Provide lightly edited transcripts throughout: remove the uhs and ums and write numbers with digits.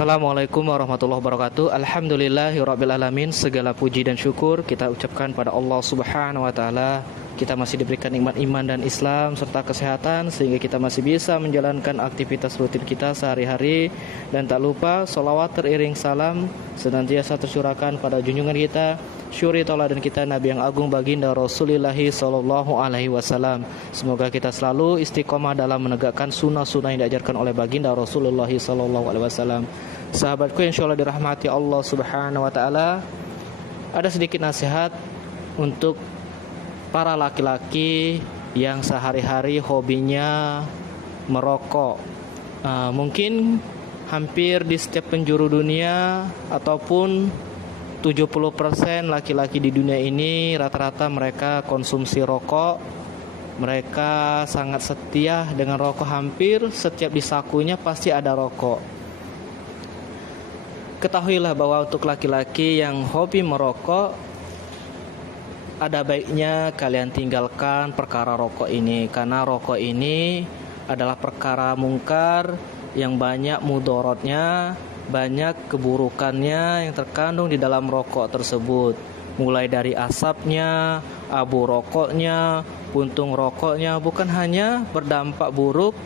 Assalamualaikum warahmatullahi wabarakatuh. Alhamdulillahirabbil alamin. Segala puji dan syukur kita ucapkan pada Allah Subhanahu wa taala. Kita masih diberikan nikmat iman dan Islam serta kesehatan sehingga kita masih bisa menjalankan aktivitas rutin kita sehari-hari. Dan tak lupa sholawat teriring salam senantiasa tercurahkan pada junjungan kita, syuri tauladan kita, Nabi yang agung baginda Rasulullah sallallahu alaihi wasallam. Semoga kita selalu istiqomah dalam menegakkan sunnah-sunnah yang diajarkan oleh baginda Rasulullah sallallahu alaihi wasallam. Sahabatku yang insyaallah dirahmati Allah Subhanahu wa taala, ada sedikit nasihat untuk para laki-laki yang sehari-hari hobinya merokok. Mungkin hampir di setiap penjuru dunia ataupun 70% laki-laki di dunia ini rata-rata mereka konsumsi rokok. Mereka sangat setia dengan rokok, hampir setiap di sakunya pasti ada rokok. Ketahuilah bahwa untuk laki-laki yang hobi merokok, ada baiknya kalian tinggalkan perkara rokok ini, karena rokok ini adalah perkara mungkar yang banyak mudorotnya, banyak keburukannya yang terkandung di dalam rokok tersebut. Mulai dari asapnya, abu rokoknya, puntung rokoknya, bukan hanya berdampak buruk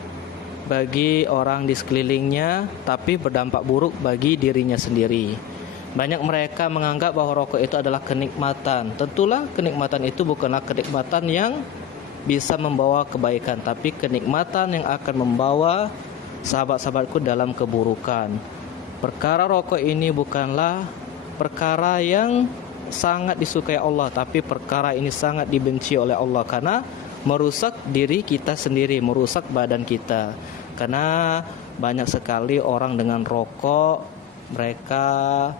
bagi orang di sekelilingnya, tapi berdampak buruk bagi dirinya sendiri. Banyak mereka menganggap bahwa rokok itu adalah kenikmatan. Tentulah kenikmatan itu bukanlah kenikmatan yang bisa membawa kebaikan, tapi kenikmatan yang akan membawa sahabat-sahabatku dalam keburukan. Perkara rokok ini bukanlah perkara yang sangat disukai Allah, tapi perkara ini sangat dibenci oleh Allah karena merusak diri kita sendiri, merusak badan kita. Karena banyak sekali orang dengan rokok, mereka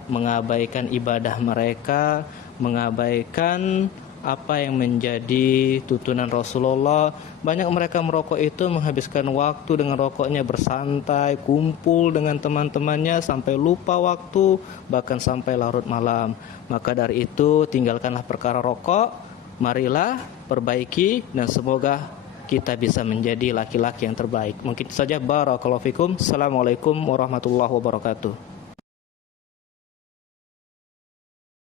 mengabaikan ibadah mereka, mengabaikan apa yang menjadi tuntunan Rasulullah. Banyak mereka merokok itu menghabiskan waktu dengan rokoknya, bersantai, kumpul dengan teman-temannya sampai lupa waktu, bahkan sampai larut malam. Maka dari itu tinggalkanlah perkara rokok, marilah perbaiki, dan semoga kita bisa menjadi laki-laki yang terbaik. Mungkin saja, barakallahu fikum. Assalamualaikum warahmatullahi wabarakatuh.